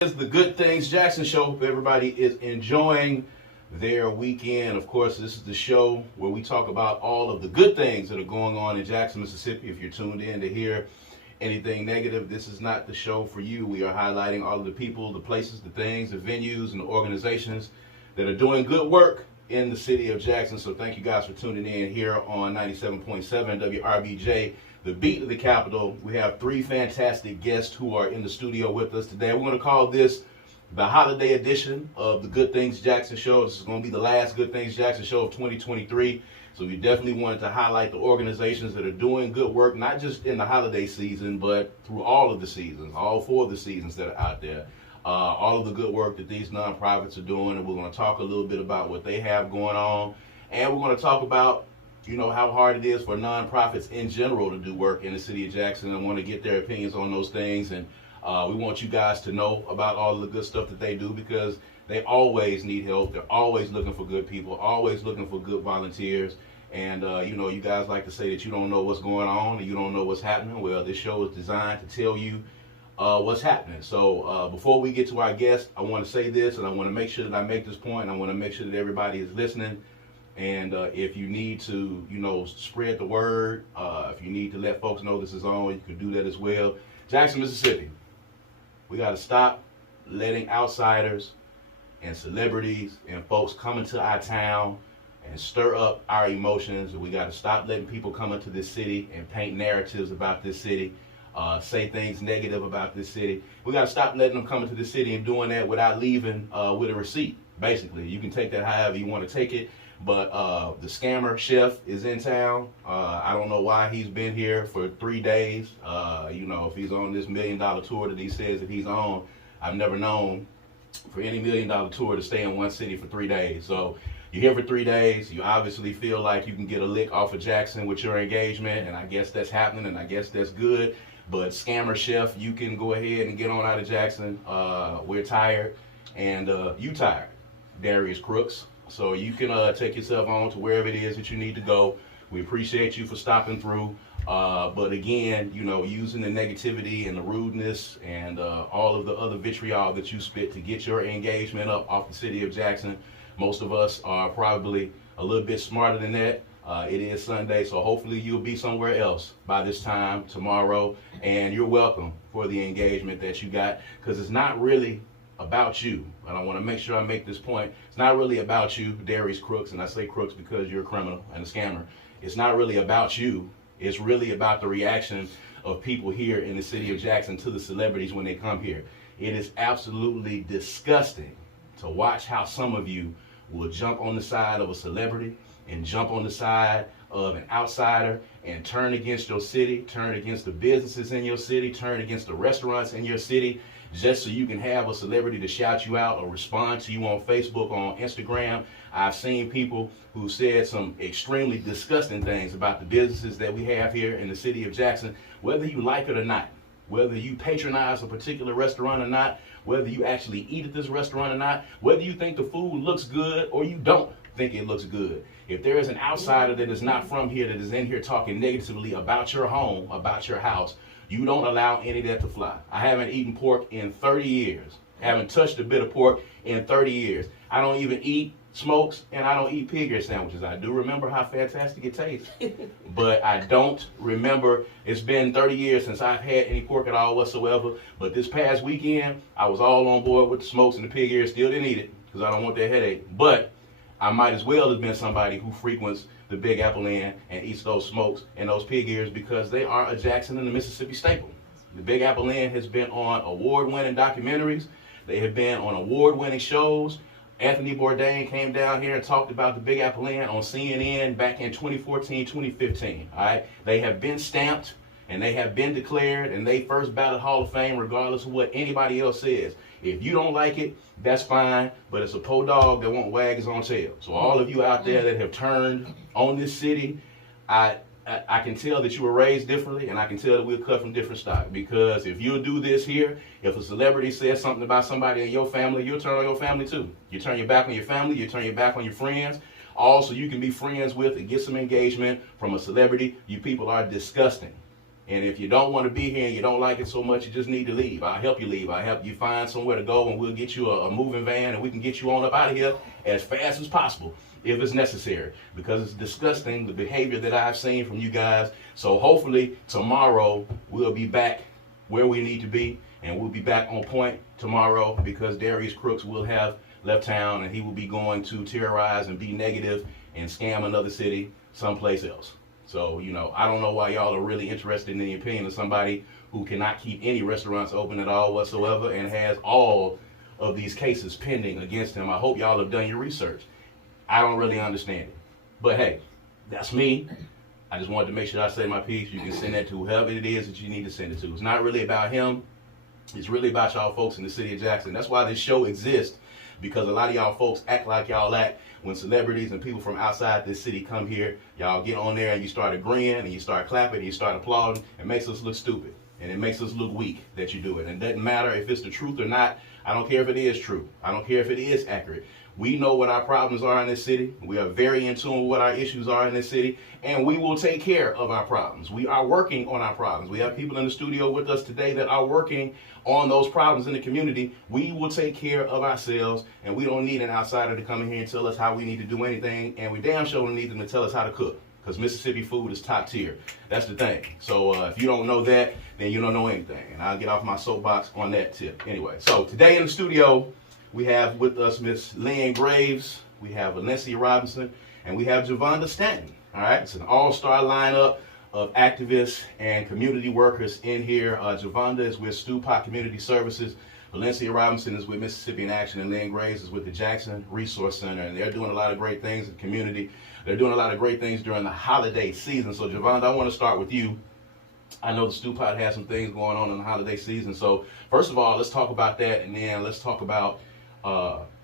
Is the Good Things Jackson Show. Hope everybody is enjoying their weekend. Of course, this is the show where we talk about all of the good things that are going on in Jackson, Mississippi. If you're tuned in to hear anything negative, this is not the show for you. We are highlighting all of the people, the places, the things, the venues, and the organizations that are doing good work in the city of Jackson. So thank you guys for tuning in here on 97.7 WRBJ, the beat of the capital. We have three fantastic guests who are in the studio with us today. We're going to call this the holiday edition of the Good Things Jackson Show. This is going to be the last Good Things Jackson Show of 2023. So we definitely wanted to highlight the organizations that are doing good work, not just in the holiday season, but through all of the seasons, all four of the seasons that are out there. All of the good work that these nonprofits are doing, and we're going to talk a little bit about what they have going on, and we're going to talk about how hard it is for nonprofits in general to do work in the city of Jackson. I want to get their opinions on those things, and we want you guys to know about all of the good stuff that they do, because they always need help. They're always looking for good people, always looking for good volunteers. And you guys like to say that you don't know what's going on and you don't know what's happening. Well, this show is designed to tell you what's happening. So before we get to our guest, I want to say this, and I want to make sure that I make this point, and I want to make sure that everybody is listening. And if you need to, spread the word, if you need to let folks know this is on, you can do that as well. Jackson, Mississippi, we got to stop letting outsiders and celebrities and folks come into our town and stir up our emotions. We got to stop letting people come into this city and paint narratives about this city, say things negative about this city. We got to stop letting them come into the city and doing that without leaving with a receipt. Basically, you can take that however you want to take it. But the scammer chef is in town. I don't know why he's been here for 3 days. If he's on this $1 million tour that he says that he's on, I've never known for any $1 million tour to stay in one city for 3 days. So you're here for 3 days. You obviously feel like you can get a lick off of Jackson with your engagement, and I guess that's happening, and I guess that's good. But scammer chef, you can go ahead and get on out of Jackson. We're tired, and you tired, Darius Crooks. So you can take yourself on to wherever it is that you need to go. We appreciate you for stopping through. But again, using the negativity and the rudeness and all of the other vitriol that you spit to get your engagement up off the city of Jackson. Most of us are probably a little bit smarter than that. It is Sunday, so hopefully you'll be somewhere else by this time tomorrow. And you're welcome for the engagement that you got, because it's not really about you. And I want to make sure I make this point. It's not really about you, Darius Crooks, and I say Crooks because you're a criminal and a scammer. It's not really about you. It's really about the reaction of people here in the city of Jackson to the celebrities when they come here. It is absolutely disgusting to watch how some of you will jump on the side of a celebrity and jump on the side of an outsider and turn against your city, turn against the businesses in your city, turn against the restaurants in your city, just so you can have a celebrity to shout you out or respond to you on Facebook, on Instagram. I've seen people who said some extremely disgusting things about the businesses that we have here in the city of Jackson, whether you like it or not, whether you patronize a particular restaurant or not, whether you actually eat at this restaurant or not, whether you think the food looks good or you don't think it looks good. If there is an outsider that is not from here that is in here talking negatively about your home, about your house, you don't allow any of that to fly. I haven't eaten pork in 30 years. I haven't touched a bit of pork in 30 years. I don't even eat smokes, and I don't eat pig ear sandwiches. I do remember how fantastic it tastes, but I don't remember. It's been 30 years since I've had any pork at all whatsoever. But this past weekend, I was all on board with the smokes and the pig ears. Still didn't eat it because I don't want that headache. But I might as well have been somebody who frequents the Big Apple Inn and eats those smokes and those pig ears, because they are a Jackson and the Mississippi staple. The Big Apple Inn has been on award-winning documentaries. They have been on award-winning shows. Anthony Bourdain came down here and talked about the Big Apple Inn on CNN back in 2014, 2015. All right, they have been stamped and they have been declared, and they first ballot Hall of Fame regardless of what anybody else says. If you don't like it, that's fine, but it's a po dog that won't wag his own tail. So all of you out there that have turned on this city, I can tell that you were raised differently, and I can tell that we're cut from different stock. Because if you do this here, if a celebrity says something about somebody in your family, you'll turn on your family too. You turn your back on your family, you turn your back on your friends. Also, you can be friends with and get some engagement from a celebrity. You people are disgusting. And if you don't want to be here and you don't like it so much, you just need to leave. I'll help you leave. I'll help you find somewhere to go, and we'll get you a moving van, and we can get you on up out of here as fast as possible if it's necessary, because it's disgusting, the behavior that I've seen from you guys. So hopefully tomorrow we'll be back where we need to be, and we'll be back on point tomorrow, because Darius Crooks will have left town, and he will be going to terrorize and be negative and scam another city someplace else. So, you know, I don't know why y'all are really interested in the opinion of somebody who cannot keep any restaurants open at all whatsoever and has all of these cases pending against him. I hope y'all have done your research. I don't really understand it. But hey, that's me. I just wanted to make sure I say my piece. You can send that to whoever it is that you need to send it to. It's not really about him. It's really about y'all folks in the city of Jackson. That's why this show exists, because a lot of y'all folks act like y'all act. When celebrities and people from outside this city come here, y'all get on there and you start agreeing and you start clapping and you start applauding. It makes us look stupid, and it makes us look weak that you do it. And it doesn't matter if it's the truth or not. I don't care if it is true. I don't care if it is accurate. We know what our problems are in this city. We are very in tune with what our issues are in this city, and we will take care of our problems. We are working on our problems. We have people in the studio with us today that are working on those problems in the community. We will take care of ourselves, and we don't need an outsider to come in here and tell us how we need to do anything, and we damn sure don't need them to tell us how to cook, because Mississippi food is top tier. That's the thing. So if you don't know that, then you don't know anything, and I'll get off my soapbox on that tip. Anyway, so today in the studio, we have with us Miss Lynn Grayves, we have Valencia Robinson, and we have Javonda Stanton. All right, it's an all-star lineup of activists and community workers in here. Javonda is with Stewpot Community Services, Valencia Robinson is with Mississippi in Action, and Lynn Grayves is with the Jackson Resource Center, and they're doing a lot of great things in the community. They're doing a lot of great things during the holiday season. So Javonda, I want to start with you. I know the Stewpot has some things going on in the holiday season. So first of all, let's talk about that, and then let's talk about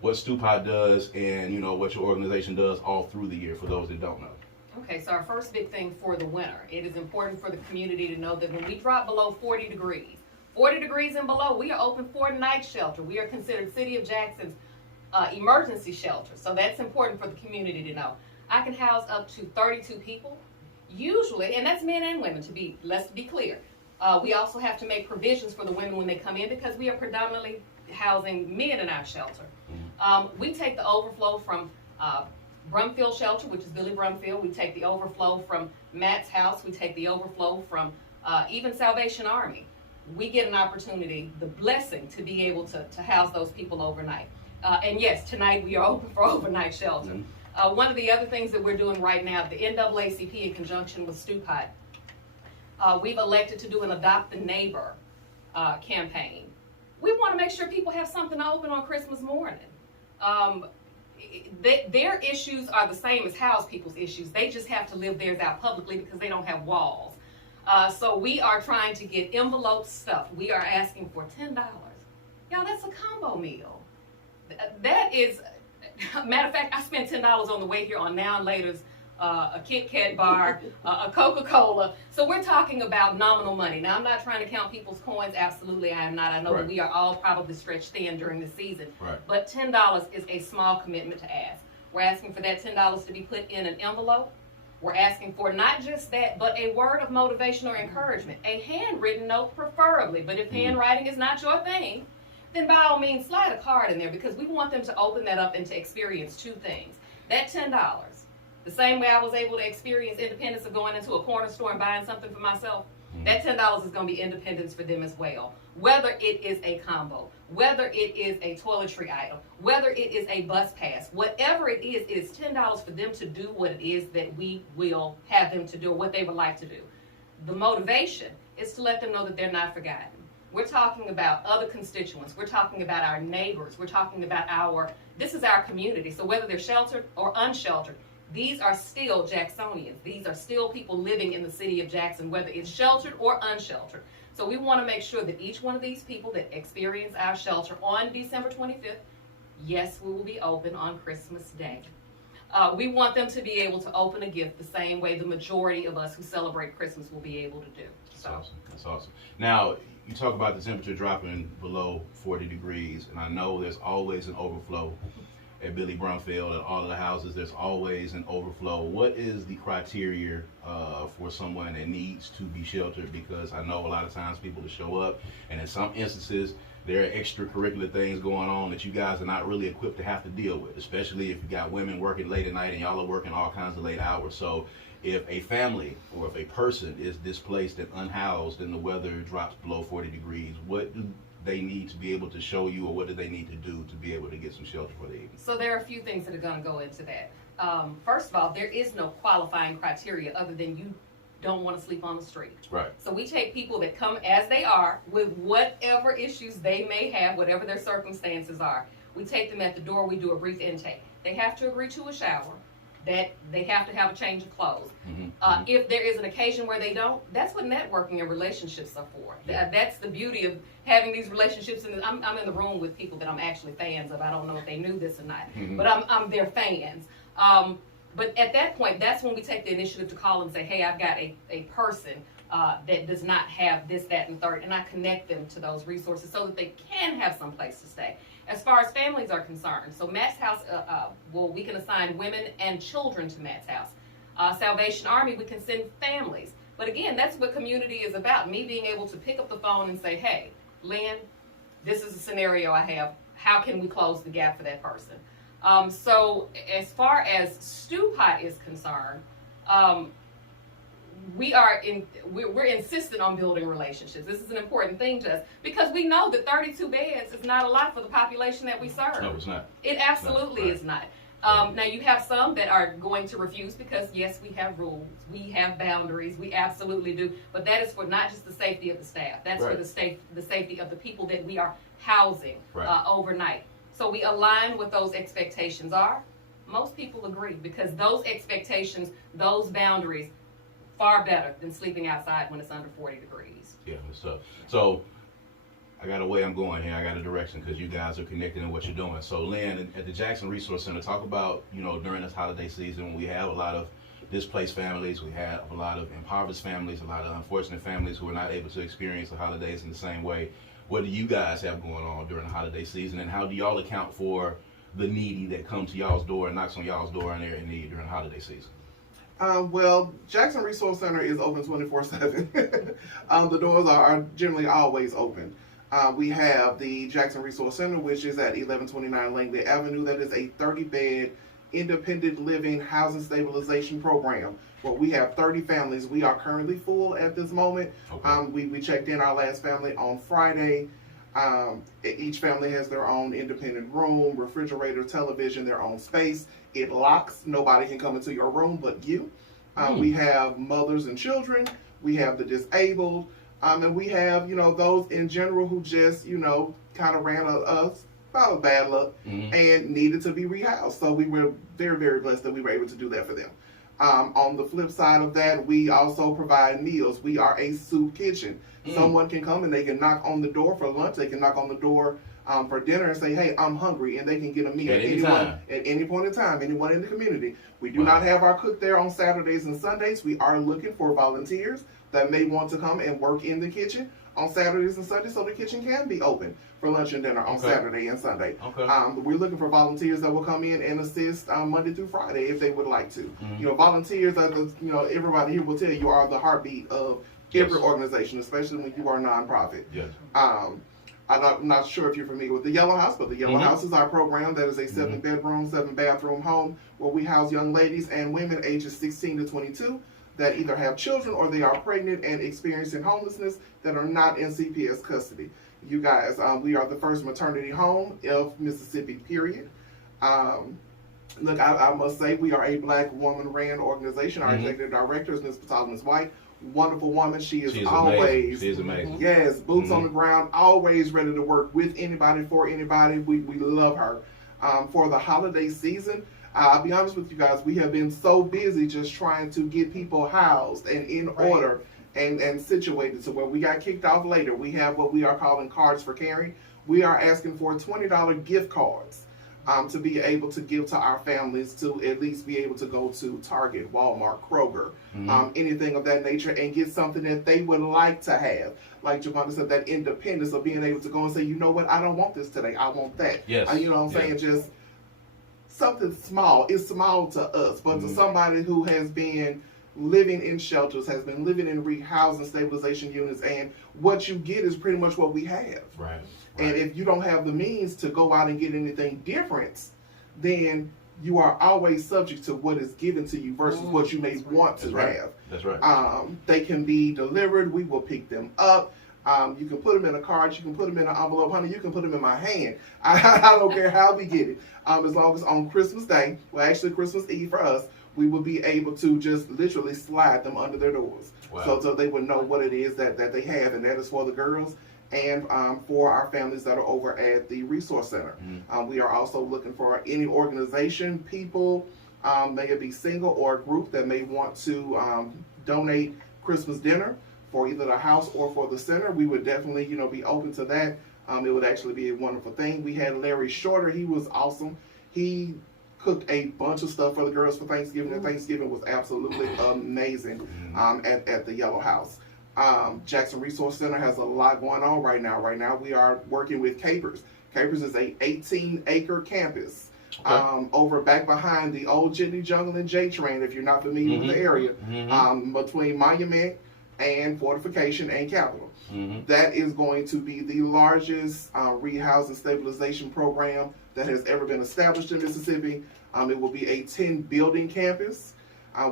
what Stewpot does and, you know, what your organization does all through the year for those that don't know. Okay, so our first big thing for the winter, it is important for the community to know that when we drop below 40 degrees and below, we are open for night shelter. We are considered City of Jackson's emergency shelter. So that's important for the community to know. I can house up to 32 people, usually, and that's men and women, let's be clear. We also have to make provisions for the women when they come in, because we are predominantly housing men in our shelter. We take the overflow from Brumfield Shelter, which is Billy Brumfield. We take the overflow from Matt's house. We take the overflow from even Salvation Army. We get an opportunity, the blessing, to be able to house those people overnight. And yes, tonight we are open for overnight shelter. One of the other things that we're doing right now, the NAACP in conjunction with Stewpot, we've elected to do an Adopt a Neighbor campaign. We want to make sure people have something to open on Christmas morning. Their issues are the same as house people's issues. They just have to live theirs out publicly because they don't have walls. So we are trying to get envelope stuff. We are asking for $10. Y'all, that's a combo meal. That is, matter of fact, I spent $10 on the way here on Now and Later's, a Kit Kat bar, a Coca-Cola. So we're talking about nominal money. Now, I'm not trying to count people's coins. Absolutely, I am not. I know that we are all probably stretched thin during the season. But $10 is a small commitment to ask. We're asking for that $10 to be put in an envelope. We're asking for not just that, but a word of motivation or encouragement. A handwritten note, preferably. But if handwriting is not your thing, then by all means, slide a card in there, because we want them to open that up and to experience two things. That $10. The same way I was able to experience independence of going into a corner store and buying something for myself, that $10 is going to be independence for them as well. Whether it is a combo, whether it is a toiletry item, whether it is a bus pass, whatever it is $10 for them to do what it is that we will have them to do, or what they would like to do. The motivation is to let them know that they're not forgotten. We're talking about other constituents. We're talking about our neighbors. We're talking about this is our community. So whether they're sheltered or unsheltered, these are still Jacksonians. These are still people living in the city of Jackson, whether it's sheltered or unsheltered. So we want to make sure that each one of these people that experience our shelter on December 25th, yes, we will be open on Christmas Day. We want them to be able to open a gift the same way the majority of us who celebrate Christmas will be able to do. That's awesome. That's awesome. Now, you talk about the temperature dropping below 40 degrees, and I know there's always an overflow at Billy Brumfield, at all of the houses, there's always an overflow. What is the criteria for someone that needs to be sheltered? Because I know a lot of times people will show up, and in some instances, there are extracurricular things going on that you guys are not really equipped to have to deal with, especially if you got women working late at night and y'all are working all kinds of late hours. So if a family or if a person is displaced and unhoused and the weather drops below 40 degrees, what do they need to be able to show you, or what do they need to do to be able to get some shelter for the evening? So there are a few things that are going to go into that. First of all, there is no qualifying criteria other than you don't want to sleep on the street. Right. So we take people that come as they are with whatever issues they may have, whatever their circumstances are. We take them at the door. We do a brief intake. They have to agree to a shower. That they have to have a change of clothes. If there is an occasion where they don't, that's what networking and relationships are for. Yeah. That's the beauty of having these relationships. And I'm in the room with people that I'm actually fans of. I don't know if they knew this or not, but I'm their fans. But at that point, that's when we take the initiative to call and say, hey, I've got a person that does not have this, that, and third, and I connect them to those resources so that they can have some place to stay. As far as families are concerned, so Matt's House, we can assign women and children to Matt's House. Salvation Army, we can send families. But again, that's what community is about. Me being able to pick up the phone and say, hey, Lynn, this is a scenario I have. How can we close the gap for that person? So as far as Stewpot is concerned, we're insistent on building relationships. This is an important thing to us because we know that 32 beds is not a lot for the population that we serve. No, it's not. It absolutely is not. Now you have some that are going to refuse because yes, we have rules, we have boundaries, we absolutely do. But that is for not just the safety of the staff. That's for the safety of the people that we are housing overnight. So we align what those expectations are. Most people agree because those expectations, those boundaries, far better than sleeping outside when it's under 40 degrees. Yeah, that's tough. So I got a way I'm going here. I got a direction because you guys are connected in what you're doing. So Lynn, at the Jackson Resource Center, talk about, during this holiday season when we have a lot of displaced families, we have a lot of impoverished families, a lot of unfortunate families who are not able to experience the holidays in the same way. What do you guys have going on during the holiday season, and how do y'all account for the needy that come to y'all's door and knocks on y'all's door and they're in need during the holiday season? Well, Jackson Resource Center is open 24/7. The doors are generally always open. We have the Jackson Resource Center, which is at 1129 Langley Avenue. That is a 30-bed independent living housing stabilization program where we have 30 families. We are currently full at this moment. Okay. We checked in our last family on Friday. Each family has their own independent room, refrigerator, television, their own space. It locks. Nobody can come into your room but you. We have mothers and children. We have the disabled. And we have, those in general who just, kind of ran us about bad luck and needed to be rehoused. So we were very, very blessed that we were able to do that for them. On the flip side of that, we also provide meals. We are a soup kitchen. Someone can come and they can knock on the door for lunch. They can knock on the door for dinner and say, hey, I'm hungry, and they can get a meal at any point in time, anyone in the community. We do not have our cook there on Saturdays and Sundays. We are looking for volunteers that may want to come and work in the kitchen on Saturdays and Sundays, so the kitchen can be open for lunch and dinner on Saturday and Sunday. We're looking for volunteers that will come in and assist Monday through Friday if they would like to. Volunteers, everybody here will tell you, are the heartbeat of every organization, especially when you are a nonprofit. Yes. I'm not sure if you're familiar with the Yellow House, but the Yellow House is our program that is a 7-bedroom, 7-bathroom home where we house young ladies and women ages 16 to 22 that either have children or they are pregnant and experiencing homelessness that are not in CPS custody. You guys, we are the first maternity home of Mississippi, period. Look, I must say we are a Black woman-ran organization. Our executive director is Ms. Ms. White. Wonderful woman. She's always amazing. Yes, boots on the ground, always ready to work with anybody, for anybody. We love her. For the holiday season, I'll be honest with you guys, we have been so busy just trying to get people housed and in order and situated to where we got kicked off later. We have what we are calling cards for caring. We are asking for $20 gift cards to be able to give to our families to at least be able to go to Target, Walmart, Kroger, anything of that nature, and get something that they would like to have. Like Javonda said, that independence of being able to go and say, you know what, I don't want this today, I want that. Yes. You know what I'm saying? Just something small. It's small to us, but to somebody who has been living in shelters, has been living in rehousing stabilization units, and what you get is pretty much what we have. Right. And if you don't have the means to go out and get anything different, then you are always subject to what is given to you versus what you may want to have. That's right. They can be delivered. We will pick them up. You can put them in a card. You can put them in an envelope. Honey, you can put them in my hand. I don't care how we get it. As long as on Christmas Day, well, actually Christmas Eve for us, we will be able to just literally slide them under their doors. Wow. So they would know what it is that they have, and that is for the girls and for our families that are over at the Resource Center. We are also looking for any organization, people, may it be single or a group that may want to donate Christmas dinner for either the house or for the center. We would definitely, be open to that. It would actually be a wonderful thing. We had Larry Shorter. He was awesome. He cooked a bunch of stuff for the girls for Thanksgiving, and Thanksgiving was absolutely amazing at the Yellow House. Jackson Resource Center has a lot going on right now. Right now we are working with Capers. Capers is a 18-acre campus over back behind the old Jitney Jungle and J-Train, if you're not familiar with the area, between Monument and Fortification and Capitol. That is going to be the largest rehousing stabilization program that has ever been established in Mississippi. It will be a 10-building campus.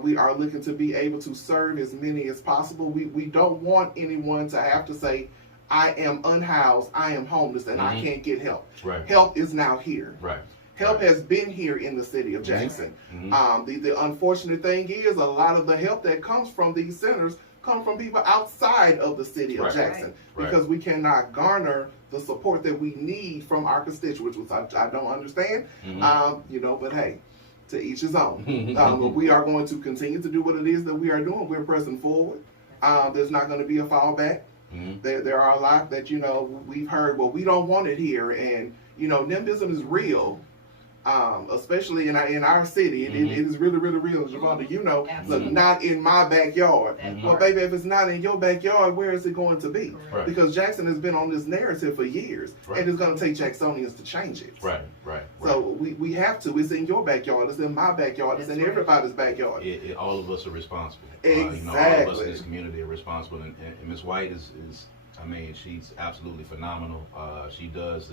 We are looking to be able to serve as many as possible. We don't want anyone to have to say, I am unhoused, I am homeless, and I can't get help. Right. Help is now here. Right. Help has been here in the city of Jackson. The unfortunate thing is a lot of the help that comes from these centers come from people outside of the city of Jackson, because we cannot garner the support that we need from our constituents, which I don't understand, but hey, to each his own. We are going to continue to do what it is that we are doing. We're pressing forward. There's not going to be a fallback. There are a lot that, we've heard, well, we don't want it here, and, NIMBism is real. Especially in our city, it is really, really real. Javonda, look, not in my backyard. Well, baby, if it's not in your backyard, where is it going to be? Right. Because Jackson has been on this narrative for years, and it's going to take Jacksonians to change it. Right. So we have to. It's in your backyard. It's in my backyard. It's in everybody's backyard. All of us are responsible. Exactly. All of us in this community are responsible. And Ms. White is, she's absolutely phenomenal. She does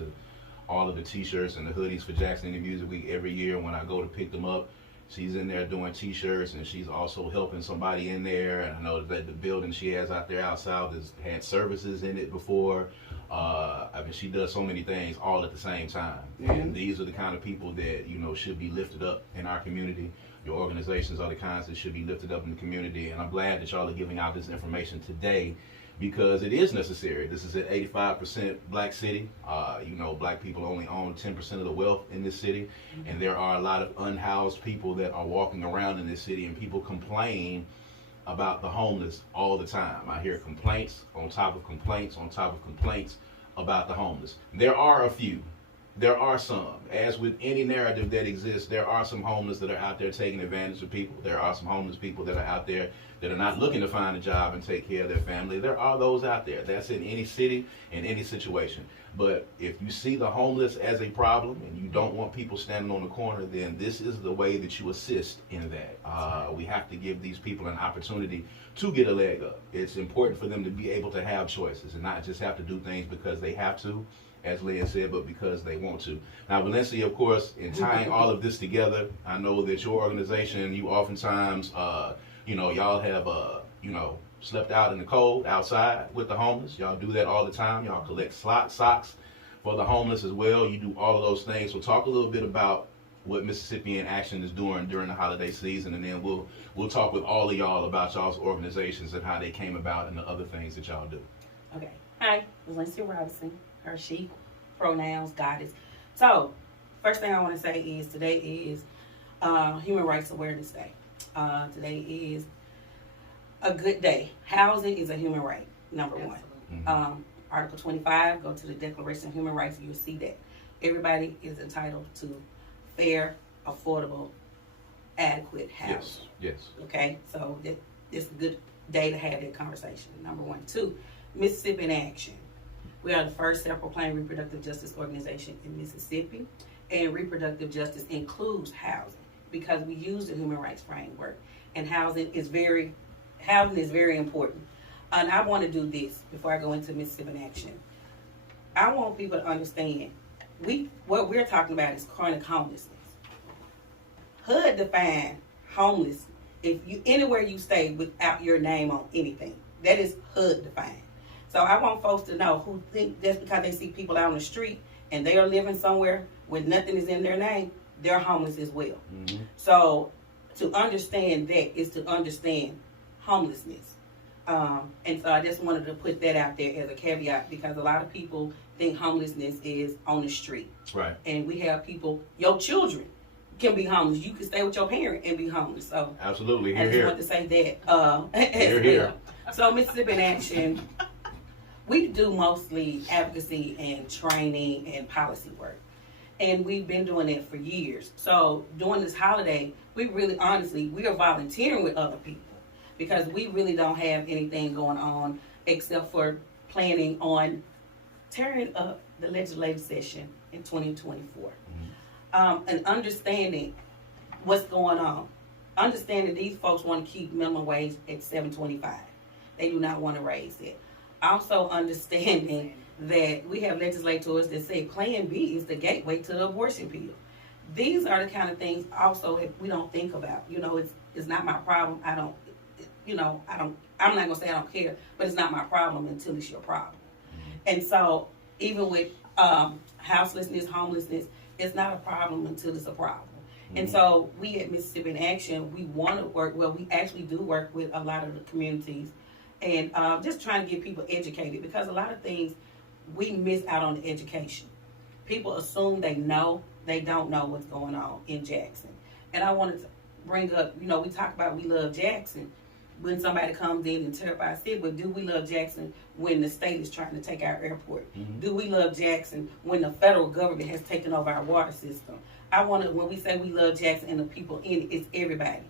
all of the t-shirts and the hoodies for Jackson Indie Music Week every year. When I go to pick them up, she's in there doing t-shirts, and she's also helping somebody in there. And I know that the building she has out there outside has had services in it before. She does so many things all at the same time. And these are the kind of people that, should be lifted up in our community. Your organizations are the kinds that should be lifted up in the community. And I'm glad that y'all are giving out this information today, because it is necessary. This is an 85% black city. Black people only own 10% of the wealth in this city. And there are a lot of unhoused people that are walking around in this city, and people complain about the homeless all the time. I hear complaints on top of complaints on top of complaints about the homeless. There are a few. There are some. As with any narrative that exists, there are some homeless that are out there taking advantage of people. There are some homeless people that are out there that are not looking to find a job and take care of their family. There are those out there. That's in any city, in any situation. But if you see the homeless as a problem and you don't want people standing on the corner, then this is the way that you assist in that. We have to give these people an opportunity to get a leg up. It's important for them to be able to have choices and not just have to do things because they have to, as Lynn said, but because they want to. Now, Valencia, of course, in tying all of this together, I know that your organization, you oftentimes, y'all have, slept out in the cold outside with the homeless. Y'all do that all the time. Y'all collect socks for the homeless as well. You do all of those things. So talk a little bit about what Mississippi in Action is doing during the holiday season, and then we'll talk with all of y'all about y'all's organizations and how they came about and the other things that y'all do. Okay. Hi, Valencia Robinson. Her, she, pronouns, goddess. So, first thing I want to say is today is Human Rights Awareness Day. Today is a good day. Housing is a human right, number one. Article 25, go to the Declaration of Human Rights, you'll see that everybody is entitled to fair, affordable, adequate housing. Yes. Okay, so it's a good day to have that conversation, number one. Two, Mississippi in Action. We are the first self-proclaimed reproductive justice organization in Mississippi, and reproductive justice includes housing because we use the human rights framework, and housing is very important. And I want to do this before I go into Mississippi in Action. I want people to understand what we're talking about is chronic homelessness. HUD define homeless if you anywhere you stay without your name on anything. That is HUD defined. So I want folks to know who think just because they see people out on the street and they are living somewhere where nothing is in their name, they're homeless as well. Mm-hmm. So to understand that is to understand homelessness. And so I just wanted to put that out there as a caveat because a lot of people think homelessness is on the street. Right. And we have people, your children can be homeless. You can stay with your parent and be homeless. So absolutely, I just want to say that. Here. So Mississippi in Action, we do mostly advocacy and training and policy work. And we've been doing that for years. So during this holiday, we are volunteering with other people because we really don't have anything going on except for planning on tearing up the legislative session in 2024. And understanding what's going on. Understanding these folks want to keep minimum wage at $7.25. They do not want to raise it. Also understanding that we have legislators that say Plan B is the gateway to the abortion pill. These are the kind of things also that we don't think about. It's not my problem. I'm not going to say I don't care, but it's not my problem until it's your problem. And so even with houselessness, homelessness, it's not a problem until it's a problem. And so we at Mississippi in Action, we want to work, we actually do work with a lot of the communities and just trying to get people educated because a lot of things we miss out on the education. People assume they know, they don't know what's going on in Jackson. And I wanted to bring up, we talk about we love Jackson when somebody comes in and tear up our city, but do we love Jackson when the state is trying to take our airport? Mm-hmm. Do we love Jackson when the federal government has taken over our water system? When we say we love Jackson and the people in it, it's everybody.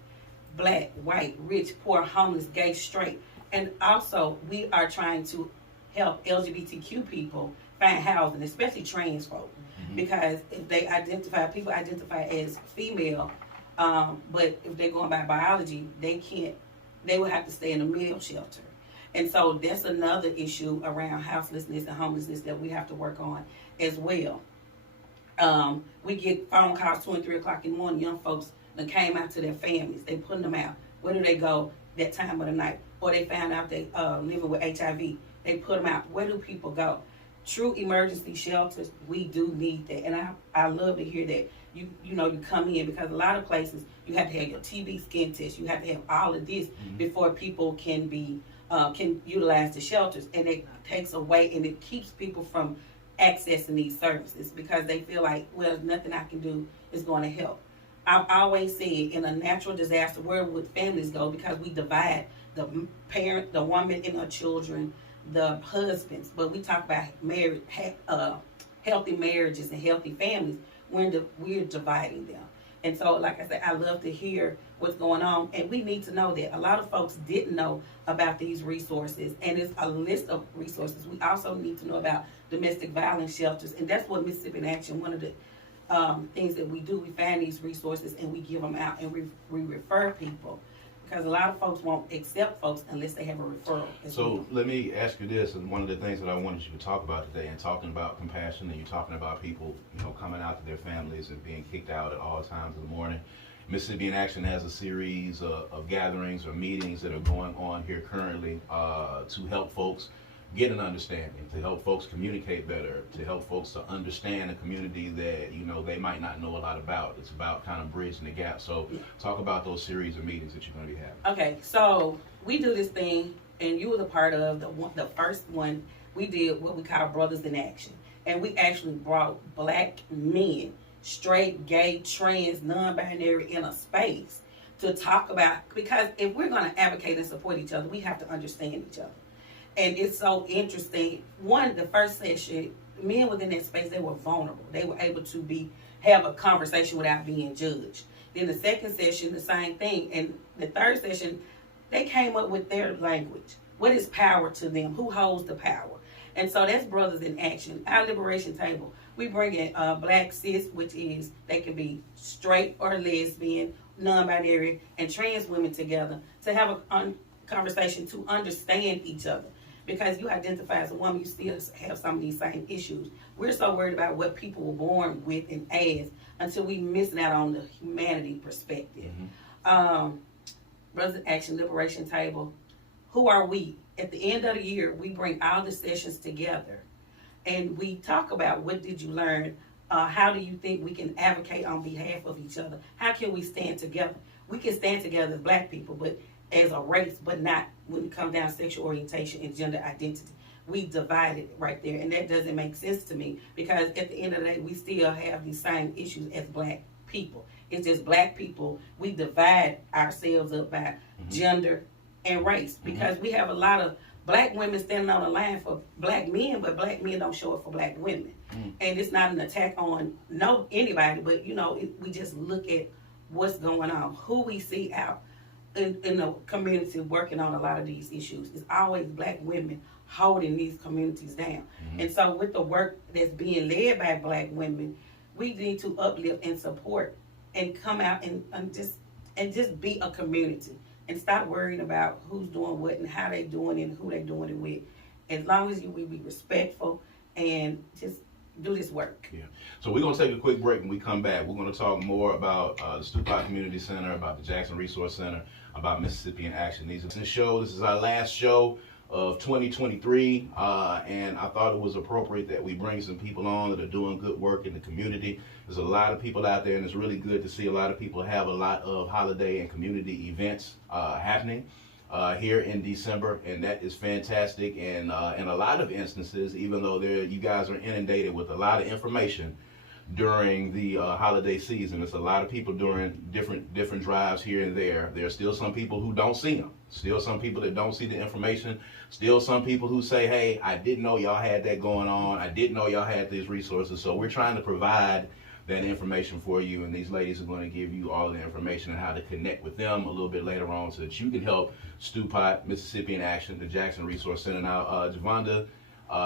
Black, white, rich, poor, homeless, gay, straight. And also, we are trying to help LGBTQ people find housing, especially trans folk. Mm-hmm. Because if people identify as female, but if they're going by biology, they will have to stay in a male shelter. And so that's another issue around houselessness and homelessness that we have to work on as well. We get phone calls 2 and 3 o'clock in the morning. Young folks that came out to their families. They putting them out. Where do they go that time of the night? Or they found out they living with HIV. They put them out. Where do people go? True emergency shelters, we do need that. And I love to hear that you come in because a lot of places you have to have your TB skin test. You have to have all of this before people can utilize the shelters. And it takes away and it keeps people from accessing these services because they feel like, well, nothing I can do is going to help. I've always said in a natural disaster, where would families go? Because we divide the parent, the woman and her children, the husbands. But we talk about healthy marriages and healthy families when we're dividing them. And so, like I said, I love to hear what's going on. And we need to know that. A lot of folks didn't know about these resources. And it's a list of resources. We also need to know about domestic violence shelters. And that's what Mississippi in Action, one of the things that we do, we find these resources and we give them out and we refer people. Because a lot of folks won't accept folks unless they have a referral. So let me ask you this, and one of the things that I wanted you to talk about today, and talking about compassion, and you're talking about people, coming out to their families and being kicked out at all times of the morning. Mississippi in Action has a series of gatherings or meetings that are going on here currently to help folks get an understanding, to help folks communicate better, to help folks to understand a community that, they might not know a lot about. It's about kind of bridging the gap. So talk about those series of meetings that you're going to be having. Okay, so we do this thing, and you were the part of the first one. We did what we call Brothers in Action. And we actually brought black men, straight, gay, trans, non-binary in a space to talk about, because if we're going to advocate and support each other, we have to understand each other. And it's so interesting. The first session, men within that space, they were vulnerable. They were able to have a conversation without being judged. Then the second session, the same thing. And the third session, they came up with their language. What is power to them? Who holds the power? And so that's Brothers in Action. Our liberation table, we bring in black cis, which is they can be straight or lesbian, non-binary, and trans women together to have a conversation to understand each other. Because you identify as a woman, you still have some of these same issues. We're so worried about what people were born with and as until we missing out on the humanity perspective. Brothers in Action, Liberation Table. Who are we? At the end of the year, we bring all the sessions together and we talk about what did you learn? How do you think we can advocate on behalf of each other? How can we stand together? We can stand together as black people, but as a race, but not when it comes down to sexual orientation and gender identity. We divided right there, and that doesn't make sense to me because at the end of the day, we still have these same issues as black people. It's just black people, we divide ourselves up by gender and race because we have a lot of black women standing on the line for black men, but black men don't show up for black women. And it's not an attack on anybody, but we just look at what's going on, who we see out in the community working on a lot of these issues. It's always black women holding these communities down. And so with the work that's being led by black women, we need to uplift and support and come out and just be a community and stop worrying about who's doing what and how they doing it and who they doing it with. As long as we be respectful and just do this work. Yeah. So we're going to take a quick break. When we come back, we're going to talk more about the Stewpot Community Center, about the Jackson Resource Center, about Mississippi in Action. This is our last show of 2023, and I thought it was appropriate that we bring some people on that are doing good work in the community. There's a lot of people out there, and it's really good to see a lot of people have a lot of holiday and community events happening here in December, and that is fantastic. And in a lot of instances, even though you guys are inundated with a lot of information during the holiday season, there's a lot of people doing different drives here and there. There are still some people who don't see them. Still some people that don't see the information. Still some people who say, hey, I didn't know y'all had that going on. I didn't know y'all had these resources. So we're trying to provide that information for you, and these ladies are going to give you all of the information on how to connect with them a little bit later on so that you can help Stewpot, Mississippi in Action, the Jackson Resource Center. Now, Javonda,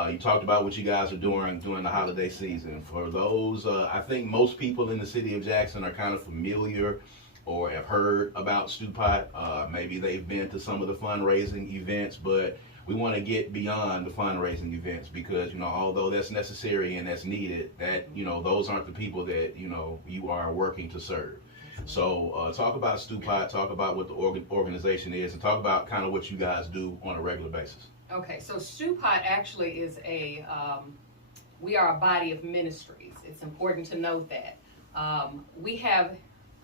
you talked about what you guys are doing during the holiday season. For those, I think most people in the city of Jackson are kind of familiar or have heard about Stewpot. Maybe they've been to some of the fundraising events, but we want to get beyond the fundraising events because, although that's necessary and that's needed, that, those aren't the people that, you are working to serve. So talk about Stewpot, talk about what the organization is, and talk about kind of what you guys do on a regular basis. Okay, so Stewpot actually is we are a body of ministries. It's important to note that. We have,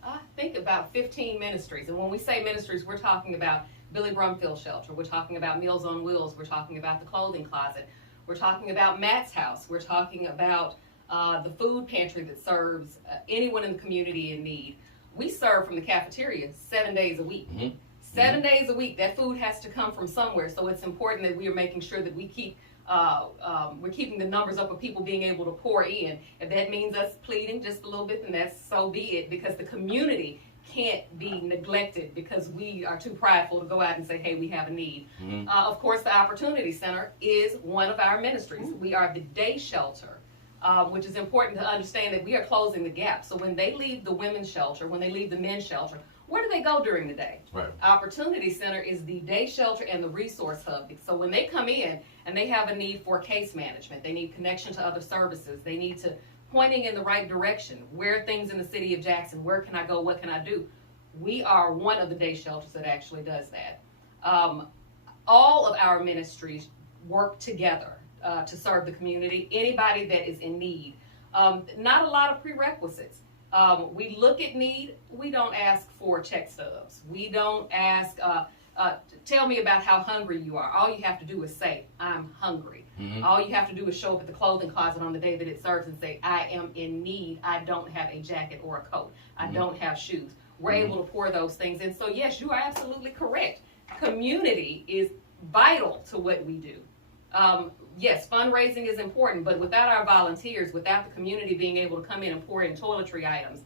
I think, about 15 ministries. And when we say ministries, we're talking about Billy Brumfield Shelter. We're talking about Meals on Wheels. We're talking about the Clothing Closet. We're talking about Matt's House. We're talking about the food pantry that serves anyone in the community in need. We serve from the cafeteria 7 days a week. 7 days a week. That food has to come from somewhere. So it's important that we are making sure that we keep we're keeping the numbers up of people being able to pour in. If that means us pleading just a little bit, then that's so be it, because the community can't be neglected because we are too prideful to go out and say, hey, we have a need. Of course, the Opportunity Center is one of our ministries. We are the day shelter, which is important to understand that we are closing the gap. So when they leave the women's shelter, when they leave the men's shelter, where do they go during the day? Right. Opportunity Center is the day shelter and the resource hub. So when they come in and they have a need for case management, they need connection to other services, they need to pointing in the right direction. Where are things in the city of Jackson? Where can I go? What can I do? We are one of the day shelters that actually does that. All of our ministries work together to serve the community. Anybody that is in need. Not a lot of prerequisites. We look at need. We don't ask for check stubs. We don't ask, tell me about how hungry you are. All you have to do is say, I'm hungry. All you have to do is show up at the clothing closet on the day that it serves and say, I am in need. I don't have a jacket or a coat. I don't have shoes. We're able to pour those things in. So yes, you are absolutely correct. Community is vital to what we do. Yes, fundraising is important, but without our volunteers, without the community being able to come in and pour in toiletry items,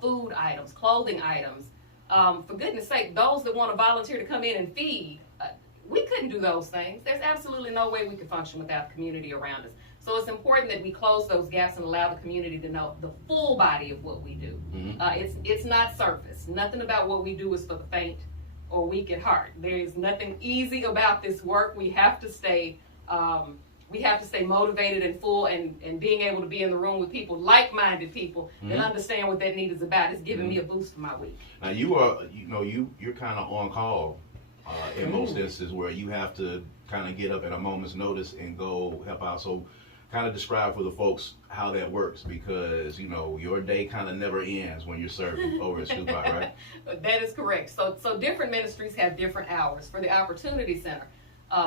food items, clothing items, for goodness sake, those that want to volunteer to come in and feed, we couldn't do those things. There's absolutely no way we could function without the community around us. So it's important that we close those gaps and allow the community to know the full body of what we do. It's not surface. Nothing about what we do is for the faint or weak at heart. There is nothing easy about this work. We have to stay motivated and full, and being able to be in the room with people, like-minded people that understand what that need is about is giving me a boost for my week. Now you're kind of on call in most instances where you have to kind of get up at a moment's notice and go help out. So kind of describe for the folks how that works, because your day kind of never ends when you're serving over at Stewpot, right? That is correct. So different ministries have different hours. For the Opportunity Center,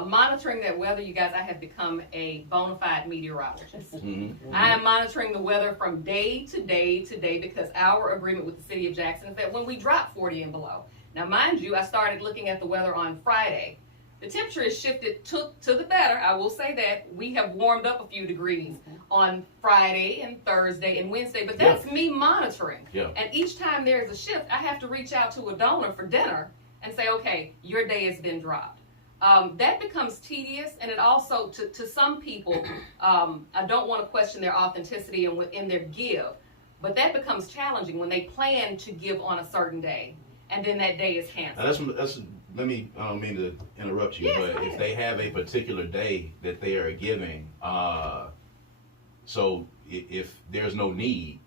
monitoring that weather, you guys, I have become a bona fide meteorologist. I am monitoring the weather from day to day to day, because our agreement with the city of Jackson is that when we drop 40 and below. Now, mind you, I started looking at the weather on Friday. The temperature has shifted to the better. I will say that. We have warmed up a few degrees on Friday and Thursday and Wednesday, but that's me monitoring. And each time there's a shift, I have to reach out to a donor for dinner and say, okay, your day has been dropped. That becomes tedious, and it also, to some people, I don't want to question their authenticity and in their give, but that becomes challenging when they plan to give on a certain day, and then that day is canceled. That's let me, I don't mean to interrupt you, but if they have a particular day that they are giving, so if there's no need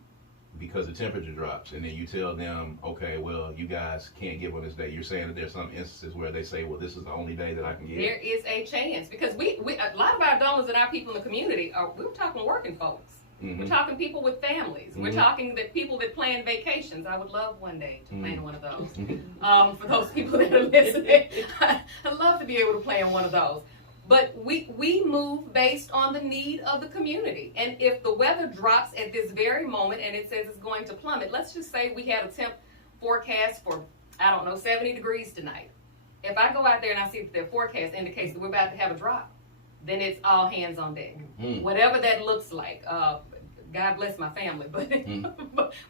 because the temperature drops, and then you tell them, okay, well, you guys can't give on this day, you're saying that there's some instances where they say, well, this is the only day that I can give? There is a chance, because we a lot of our donors and our people in the community we're talking working folks. We're talking people with families. We're talking people that plan vacations. I would love one day to plan one of those. For those people that are listening, I'd love to be able to plan one of those. But we move based on the need of the community. And if the weather drops at this very moment and it says it's going to plummet, let's just say we had a temp forecast for, 70 degrees tonight. If I go out there and I see that their forecast indicates that we're about to have a drop, then it's all hands on deck. Whatever that looks like. God bless my family, but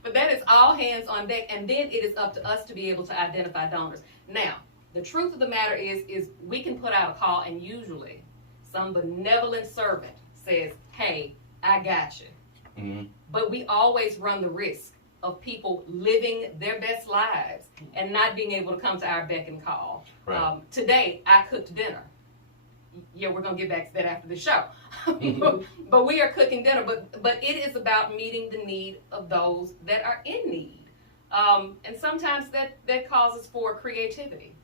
but that is all hands on deck, and then it is up to us to be able to identify donors. Now, the truth of the matter is we can put out a call, and usually some benevolent servant says, hey, I got you. But we always run the risk of people living their best lives and not being able to come to our beck and call. Right. Today, I cooked dinner. Yeah, we're going to get back to that after the show. But we are cooking dinner. But it is about meeting the need of those that are in need. And sometimes that causes for creativity.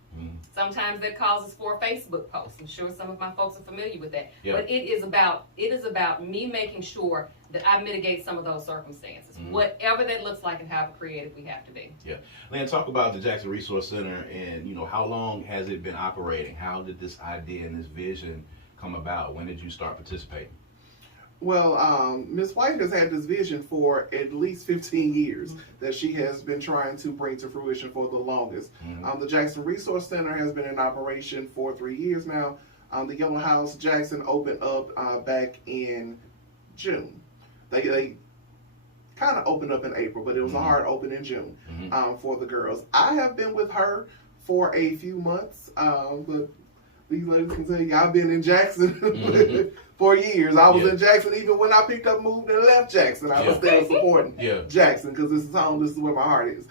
Sometimes that causes for Facebook posts. I'm sure some of my folks are familiar with that. But it is about me making sure that I mitigate some of those circumstances, whatever that looks like and how creative we have to be. Yeah. Lynn, talk about the Jackson Resource Center, and how long has it been operating? How did this idea and this vision come about? When did you start participating? Well, Ms. White has had this vision for at least 15 years that she has been trying to bring to fruition for the longest. The Jackson Resource Center has been in operation for 3 years now. The Yellow House Jackson opened up back in June. They kind of opened up in April, but it was a hard open in June for the girls. I have been with her for a few months, but these ladies can tell you I've been in Jackson for years. I was in Jackson even when I picked up, moved, and left Jackson. I was there supporting Jackson because this is home. This is where my heart is.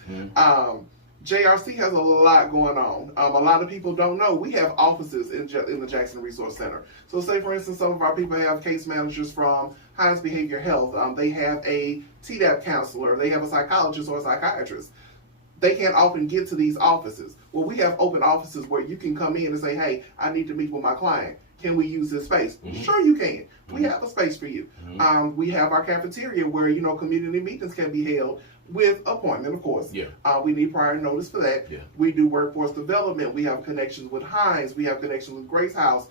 JRC has a lot going on. A lot of people don't know we have offices in the Jackson Resource Center. So say, for instance, some of our people have case managers from Hines Behavior Health. They have a TDAP counselor. They have a psychologist or a psychiatrist. They can't often get to these offices. Well, we have open offices where you can come in and say, hey, I need to meet with my client. Can we use this space? Sure you can. We have a space for you. We have our cafeteria where, community meetings can be held with appointment, of course. We need prior notice for that. We do workforce development. We have connections with Hines. We have connections with Grayves House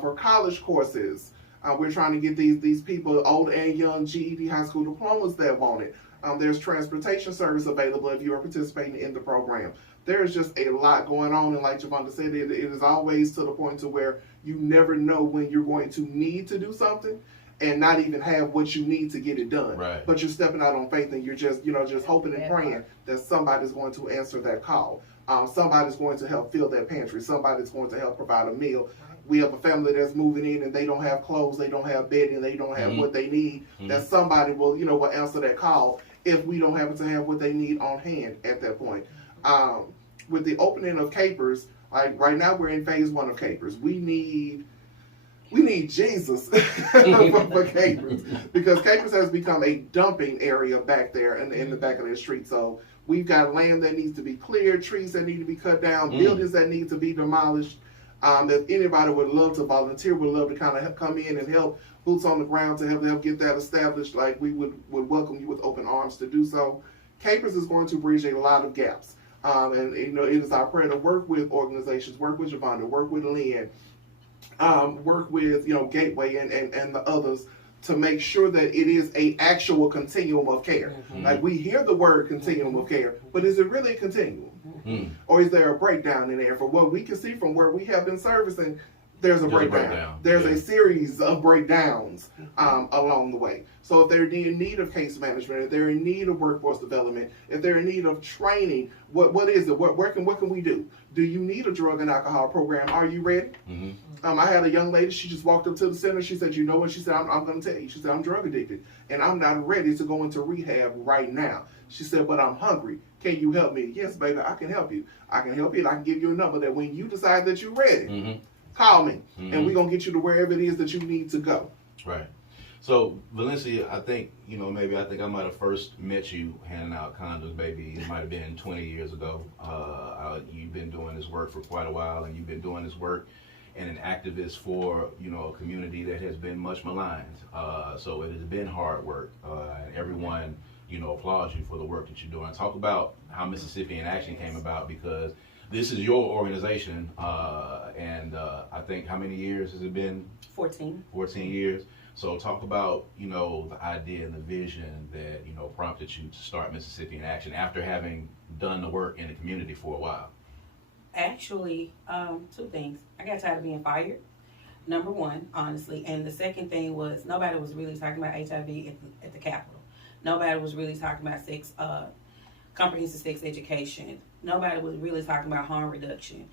for college courses. We're trying to get these people, old and young, GED high school diplomas that want it. There's transportation service available if you are participating in the program. There's just a lot going on, and like Javonda said, it is always to the point to where you never know when you're going to need to do something and not even have what you need to get it done. Right. But you're stepping out on faith, and you're just hoping and praying that somebody's going to answer that call. Somebody's going to help fill that pantry. Somebody's going to help provide a meal. We have a family that's moving in and they don't have clothes, they don't have bedding, they don't have what they need. That somebody will answer that call if we don't happen to have what they need on hand at that point. With the opening of Capers, like right now we're in phase 1 of Capers. We need Jesus for Capers, because Capers has become a dumping area back there in the back of the street. So we've got land that needs to be cleared, trees that need to be cut down, buildings that need to be demolished. If anybody would love to volunteer, would love to kind of come in and help, boots on the ground to help get that established, like we would welcome you with open arms to do so. Capers is going to bridge a lot of gaps. And it is our prayer to work with organizations, work with Javonda, work with Lynn, work with Gateway and the others to make sure that it is a actual continuum of care. Like we hear the word continuum of care, but is it really a continuum? Or is there a breakdown in there? For what we can see from where we have been servicing, there's a breakdown. There's a series of breakdowns along the way. So if they're in need of case management, if they're in need of workforce development, if they're in need of training, what is it? What can we do? Do you need a drug and alcohol program? Are you ready? I had a young lady, she just walked up to the center. She said, you know what? She said, I'm going to tell you. She said, I'm drug addicted and I'm not ready to go into rehab right now. She said, but I'm hungry. Can you help me? Yes, baby, I can help you. I can help you and I can give you a number that when you decide that you're ready, call me and we're going to get you to wherever it is that you need to go. Right. So, Valencia, I think I might have first met you handing out condoms, maybe it might have been 20 years ago. You've been doing this work for quite a while, and you've been doing this work and an activist for, a community that has been much maligned. So it has been hard work, and everyone, applauds you for the work that you're doing. Talk about how Mississippi in Action came about, because this is your organization, and I think, how many years has it been? 14. 14 years. So talk about, the idea and the vision that, prompted you to start Mississippi in Action after having done the work in the community for a while. Actually, 2 things. I got tired of being fired, number one, honestly. And the second thing was nobody was really talking about HIV at the Capitol. Nobody was really talking about comprehensive sex education. Nobody was really talking about harm reduction.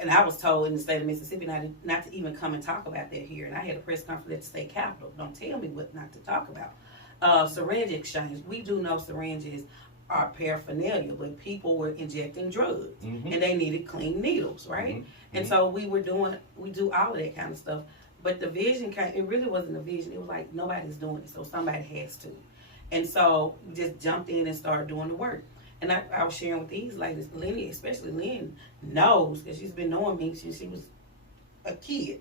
And I was told in the state of Mississippi not to even come and talk about that here. And I had a press conference at the state capitol. Don't tell me what not to talk about. Syringe exchange. We do know syringes are paraphernalia, but people were injecting drugs and they needed clean needles, right? And so we do all of that kind of stuff. But the vision it really wasn't a vision. It was like nobody's doing it, so somebody has to. And so we just jumped in and started doing the work. And I was sharing with these ladies, Lynn, especially Lynn, knows, because she's been knowing me since she was a kid.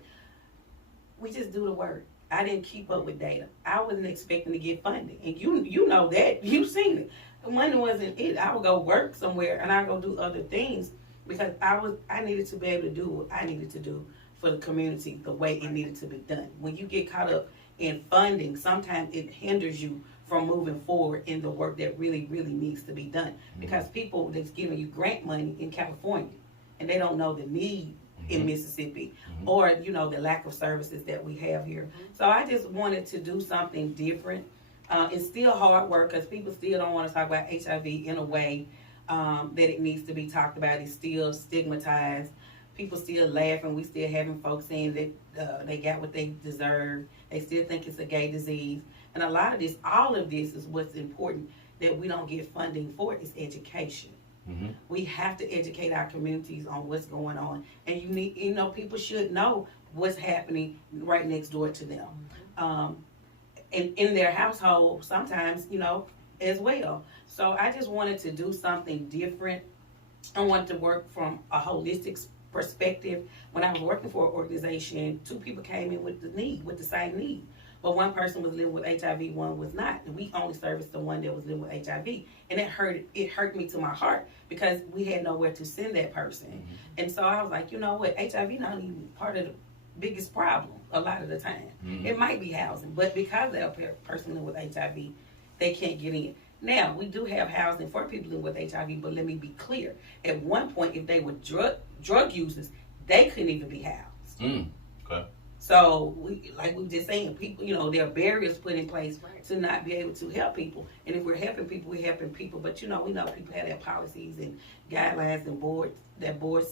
We just do the work. I didn't keep up with data. I wasn't expecting to get funding. And you know that. You've seen it. The money wasn't it. I would go work somewhere and I go do other things because I needed to be able to do what I needed to do for the community the way it needed to be done. When you get caught up in funding, sometimes it hinders you from moving forward in the work that really, really needs to be done. Because people that's giving you grant money in California and they don't know the need in Mississippi or, the lack of services that we have here. So I just wanted to do something different. It's still hard work because people still don't want to talk about HIV in a way that it needs to be talked about. It's still stigmatized. People still laughing. We still having folks saying that they got what they deserve. They still think it's a gay disease. And all of this is what's important that we don't get funding for is education. We have to educate our communities on what's going on. And people should know what's happening right next door to them. And in their household sometimes, as well. So I just wanted to do something different. I wanted to work from a holistic perspective. When I was working for an organization, 2 people came in with the same need. But one person was living with HIV, one was not. And we only serviced the one that was living with HIV. And it hurt me to my heart because we had nowhere to send that person. And so I was like, you know what, HIV not even part of the biggest problem a lot of the time. It might be housing, but because they're a person living with HIV, they can't get in. Now, we do have housing for people living with HIV, but let me be clear. At one point, if they were drug users, they couldn't even be housed. Okay. So we just saying, people, there are barriers put in place Right. to not be able to help people. And if we're helping people, we're helping people. But we know people have their policies and guidelines and boards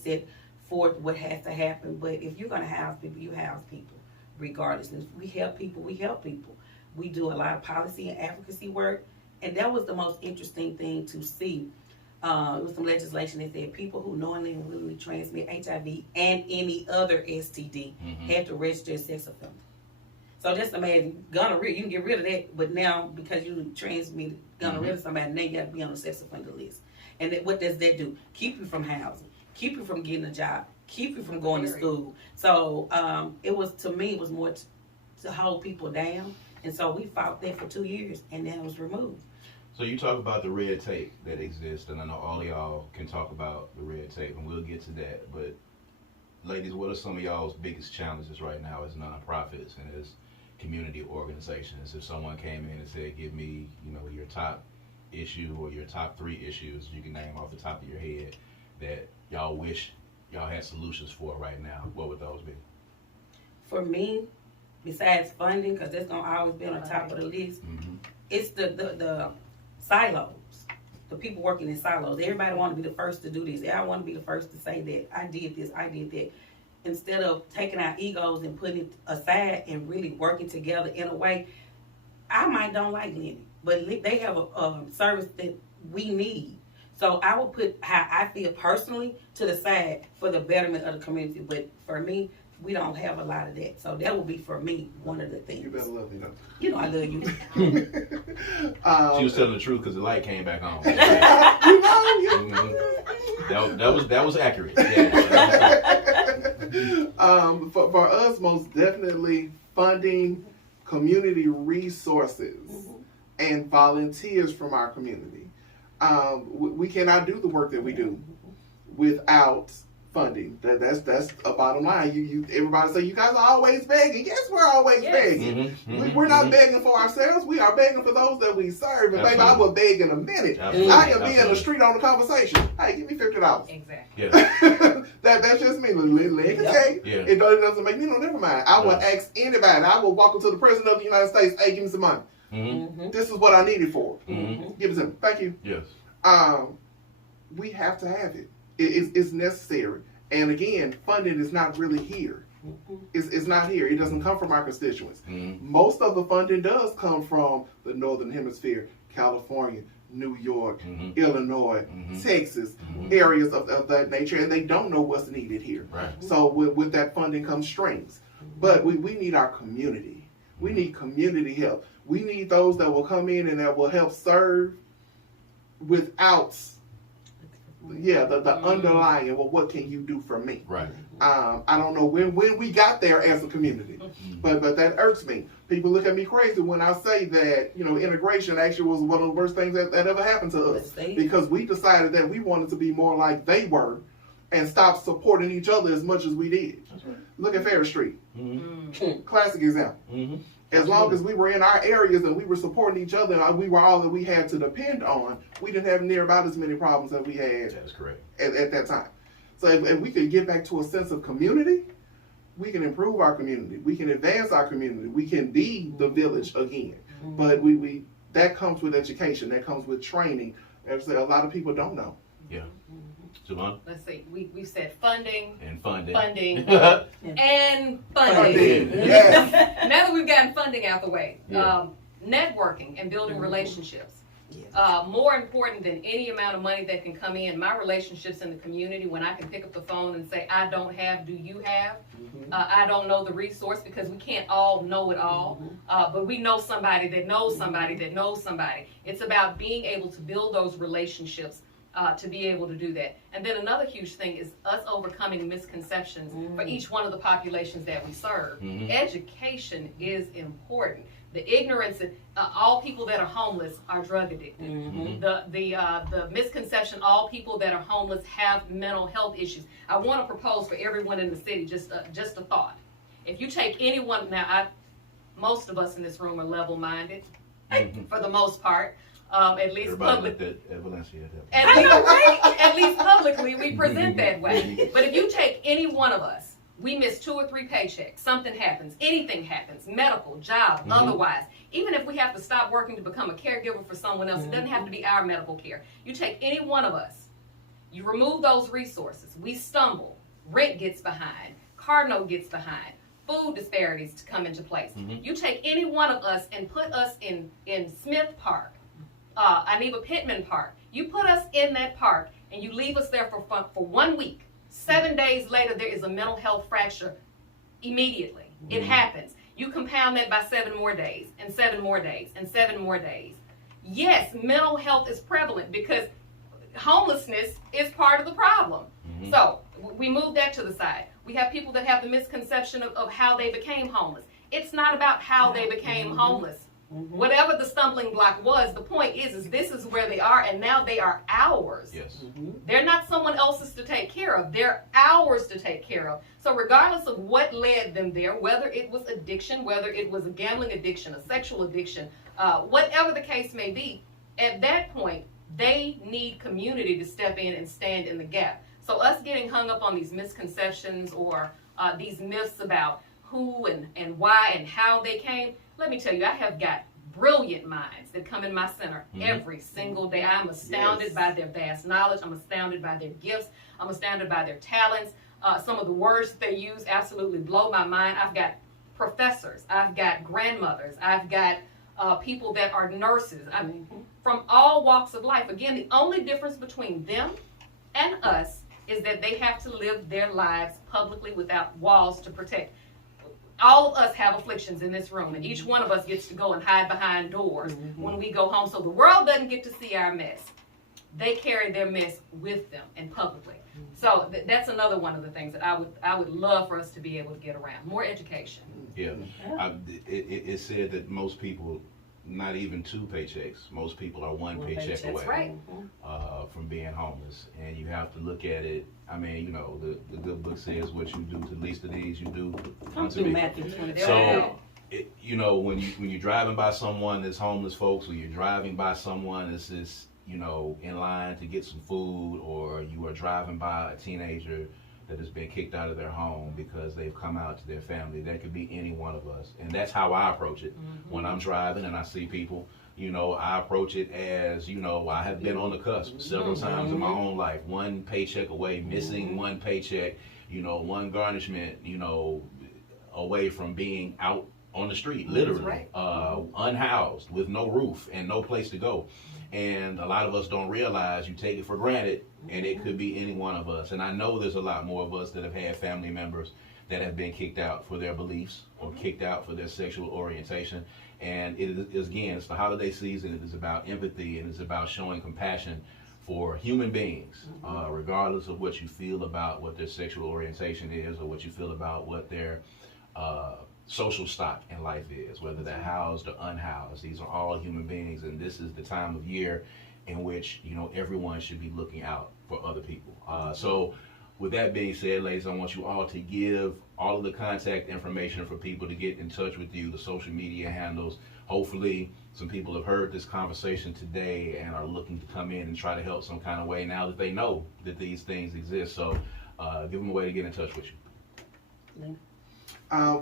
set forth what has to happen. But if you're gonna house people, you house people, regardless. And if we help people, we help people. We do a lot of policy and advocacy work, and that was the most interesting thing to see. It was some legislation that said people who knowingly and willingly transmit HIV and any other STD had to register as sex offender. So that's amazing. Gonorrhea, you can get rid of that, but now because you transmitted gonorrhea to somebody, now you got to be on the sex offender list. And what does that do? Keep you from housing, keep you from getting a job, keep you from going to school. So it was more to hold people down. And so we fought that for 2 years, and then it was removed. So you talk about the red tape that exists, and I know all of y'all can talk about the red tape, and we'll get to that. But ladies, what are some of y'all's biggest challenges right now as nonprofits and as community organizations? If someone came in and said, give me, your top issue or your top 3 issues you can name off the top of your head that y'all wish y'all had solutions for right now, what would those be? For me, besides funding, because that's going to always be on the top of the list, it's the silos, the people working in silos. Everybody want to be the first to do this. I want to be the first to say that I did this, I did that. Instead of taking our egos and putting it aside and really working together in a way, I might don't like Lynn, but they have a service that we need. So I would put how I feel personally to the side for the betterment of the community. But for me, we don't have a lot of that. So that would be, for me, one of the things. You better love me, though. You know I love you. She was telling the truth because the light came back on. That was accurate. Yeah, for us, most definitely funding community resources and volunteers from our community. We cannot do the work that we do without funding. That's a bottom line. You everybody say you guys are always begging. Yes, we're always begging. We're not begging for ourselves. We are begging for those that we serve. And baby, I will beg in a minute. I can be in the street on the conversation. Hey, give me $50. Exactly. Yeah. That's just me. Lynn can say it doesn't make me no never mind. I will ask anybody. I will walk up to the president of the United States. Hey, give me some money. This is what I need it for. Give it to me. Thank you. Yes. We have to have it. It's necessary. And again, funding is not really here. It's not here. It doesn't come from our constituents. Most of the funding does come from the Northern Hemisphere, California, New York, Illinois, Texas, areas of that nature, and they don't know what's needed here. Right. So with that funding comes strings. But we need our community. We need community help. We need those that will come in and that will help serve without the underlying, well, what can you do for me? Right. I don't know when we got there as a community, but that irks me. People look at me crazy when I say that, integration actually was one of the worst things that ever happened to us, because we decided that we wanted to be more like they were and stop supporting each other as much as we did. That's right. Look at Ferris Street. Classic example. As long as we were in our areas and we were supporting each other and we were all that we had to depend on, we didn't have near about as many problems that we had. That is correct. At that time. So if we could get back to a sense of community, we can improve our community. We can advance our community. We can be the village again. But we that comes with education. That comes with training. As a lot of people don't know. Yeah. Javonda? Let's see. We said funding. And funding. And funding. Yes. Now that we've gotten funding out the way, Yeah. networking and building relationships. More important than any amount of money that can come in, my relationships in the community, when I can pick up the phone and say, I don't have, do you have? I don't know the resource, because we can't all know it all, but we know somebody that knows somebody that knows somebody. It's about being able to build those relationships to be able to do that. And then another huge thing is us overcoming misconceptions for each one of the populations that we serve. Education is important. The ignorance, all people that are homeless are drug addicted. The misconception, all people that are homeless have mental health issues. I want to propose for everyone in the city, just a thought. If you take anyone, most of us in this room are level-minded, for the most part. At least at Valencia. At least publicly, we present that way. But if you take any one of us, we miss 2 or 3 paychecks, something happens, anything happens, medical, job, otherwise. Even if we have to stop working to become a caregiver for someone else, it doesn't have to be our medical care. You take any one of us, you remove those resources, we stumble, rent gets behind, car note gets behind, food disparities to come into place. You take any one of us and put us in Smith Park, Aniba Pittman Park. You put us in that park and you leave us there for 1 week. 7 days later, there is a mental health fracture immediately. It happens. You compound that by 7 more days, and 7 more days, and 7 more days. Yes, mental health is prevalent because homelessness is part of the problem. So we move that to the side. We have people that have the misconception of how they became homeless. It's not about how they became homeless. Whatever the stumbling block was, the point is this is where they are, and now they are ours. Yes. They're not someone else's to take care of. They're ours to take care of. So regardless of what led them there, whether it was addiction, whether it was a gambling addiction, a sexual addiction, whatever the case may be, at that point, they need community to step in and stand in the gap. So us getting hung up on these misconceptions or these myths about who and why and how they came, let me tell you, I have got brilliant minds that come in my center every single day. I'm astounded by their vast knowledge. I'm astounded by their gifts. I'm astounded by their talents. Some of the words that they use absolutely blow my mind. I've got professors. I've got grandmothers. I've got people that are nurses. I mean, from all walks of life. Again, the only difference between them and us is that they have to live their lives publicly without walls to protect. All of us have afflictions in this room, and each one of us gets to go and hide behind doors when we go home. So the world doesn't get to see our mess. They carry their mess with them and publicly. So that's another one of the things that I would love for us to be able to get around. More education. Yeah. It said that most people, not even 2 paychecks, most people are one paycheck away That's right. from being homeless. And you have to look at it. I mean, you know, the good book says what you do to the least of these, you do unto me. Matthew 25. So, you know, when you're driving by someone that's homeless, folks, or you're driving by someone that's just, you know, in line to get some food, or you are driving by a teenager that has been kicked out of their home because they've come out to their family, that could be any one of us. And that's how I approach it. When I'm driving and I see people, you know, I approach it as, you know, I have been on the cusp several times in my own life. 1 paycheck away, missing 1 paycheck, you know, 1 garnishment, you know, away from being out on the street, literally, unhoused with no roof and no place to go. And a lot of us don't realize you take it for granted, and it could be any one of us. And I know there's a lot more of us that have had family members that have been kicked out for their beliefs or kicked out for their sexual orientation. And it is, again, it's the holiday season. It is about empathy, and it's about showing compassion for human beings, regardless of what you feel about what their sexual orientation is or what you feel about what their social stock in life is, whether they're housed or unhoused. These are all human beings, and this is the time of year in which, you know, everyone should be looking out for other people. So with that being said, ladies, I want you all to give all of the contact information for people to get in touch with you, the social media handles. Hopefully some people have heard this conversation today and are looking to come in and try to help some kind of way now that they know that these things exist. So give them a way to get in touch with you. Lynn?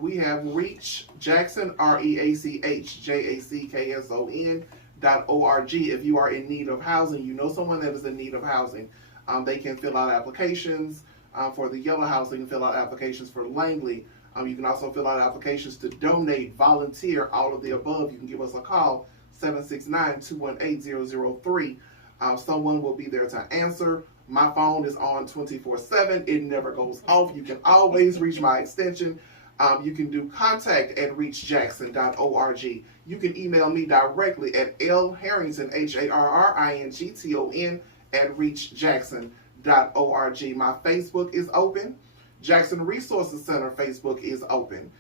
We have Reach Jackson, REACHJACKSON.org. If you are in need of housing, you know someone that is in need of housing, they can fill out applications for the yellow house. They can fill out applications for Langley. You can also fill out applications to donate, volunteer, all of the above. You can give us a call, 769-218-003. Someone will be there to answer. My phone is on 24/7. It never goes off. You can always reach my extension. You can do contact at reachjackson.org. You can email me directly at lharrington, HARRINGTON, at reachjackson.org. My Facebook is open. Jackson Resources Center Facebook is open.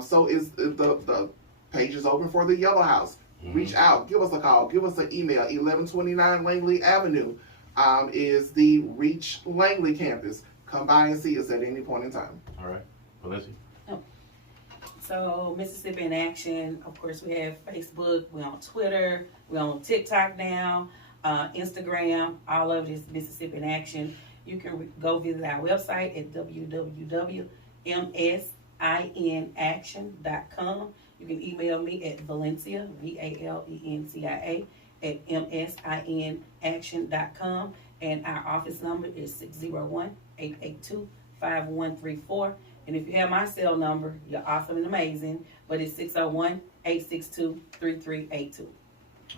So is the page is open for the Yellow House. Reach out. Give us a call. Give us an email. 1129 Langley Avenue is the Reach Langley campus. Come by and see us at any point in time. All right. Valencia? So Mississippi in Action, of course, we have Facebook, we're on Twitter, we're on TikTok now, Instagram, all of it is Mississippi in Action. You can go visit our website at www.mississippiinaction.org. msinaction.com. You can email me at Valencia, Valencia, at msinaction.com. And our office number is 601-882-5134. And if you have my cell number, you're awesome and amazing. But it's 601-862-3382.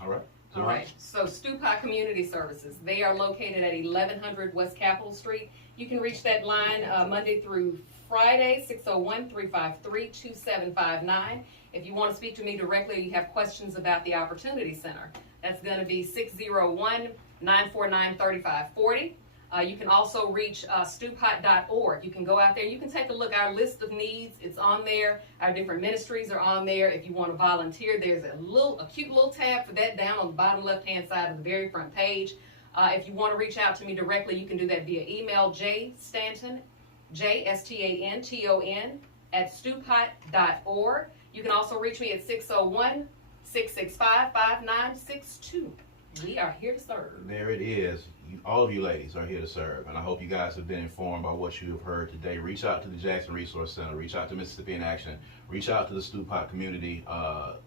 All right. All right, so Stewpot Community Services, they are located at 1100 West Capitol Street. You can reach that line Monday through Friday, 601-353-2759. If you want to speak to me directly, you have questions about the Opportunity Center. That's going to be 601-949-3540. You can also reach stewpot.org. You can go out there. You can take a look. Our list of needs, it's on there. Our different ministries are on there. If you want to volunteer, there's a cute little tab for that down on the bottom left-hand side of the very front page. If you want to reach out to me directly, you can do that via email, Stanton, Stanton, @stewpot.org. You can also reach me at 601-665-5962. We are here to serve. There it is. All of you ladies are here to serve, and I hope you guys have been informed by what you have heard today. Reach out to the Jackson Resource Center. Reach out to Mississippi in Action. Reach out to the Stewpot Community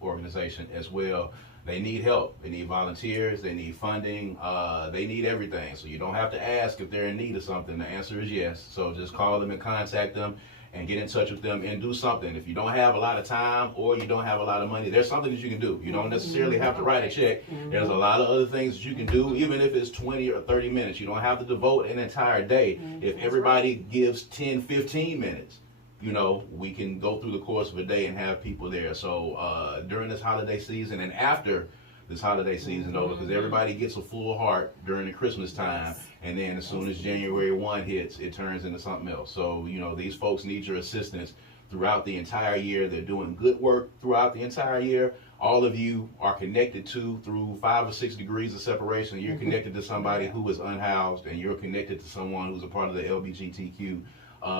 Organization as well. They need help. They need volunteers. They need funding. They need everything. So you don't have to ask if they're in need of something. The answer is yes. So just call them and contact them and get in touch with them and do something. If you don't have a lot of time or you don't have a lot of money, there's something that you can do. You don't necessarily have to write a check. There's a lot of other things that you can do, even if it's 20 or 30 minutes. You don't have to devote an entire day. If everybody gives 10, 15 minutes, you know, we can go through the course of a day and have people there. So during this holiday season and after this holiday season over, because everybody gets a full heart during the Christmas time, and then as soon as January 1 hits, it turns into something else. So, you know, these folks need your assistance throughout the entire year. They're doing good work throughout the entire year. All of you are connected to, through 5 or 6 degrees of separation, you're connected to somebody who is unhoused, and you're connected to someone who's a part of the LGBTQ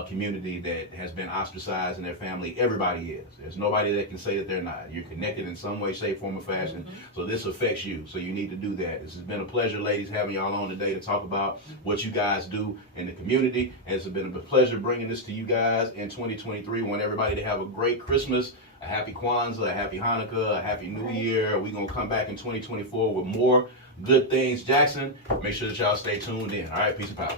community that has been ostracized in their family. Everybody is. There's nobody that can say that they're not. You're connected in some way, shape, form, or fashion. So this affects you. So you need to do that. This has been a pleasure, ladies, having y'all on today to talk about what you guys do in the community. And it's been a pleasure bringing this to you guys in 2023. We want everybody to have a great Christmas, a happy Kwanzaa, a happy Hanukkah, a happy New Year. We're going to come back in 2024 with more good things. Jackson, make sure that y'all stay tuned in. All right, peace and power.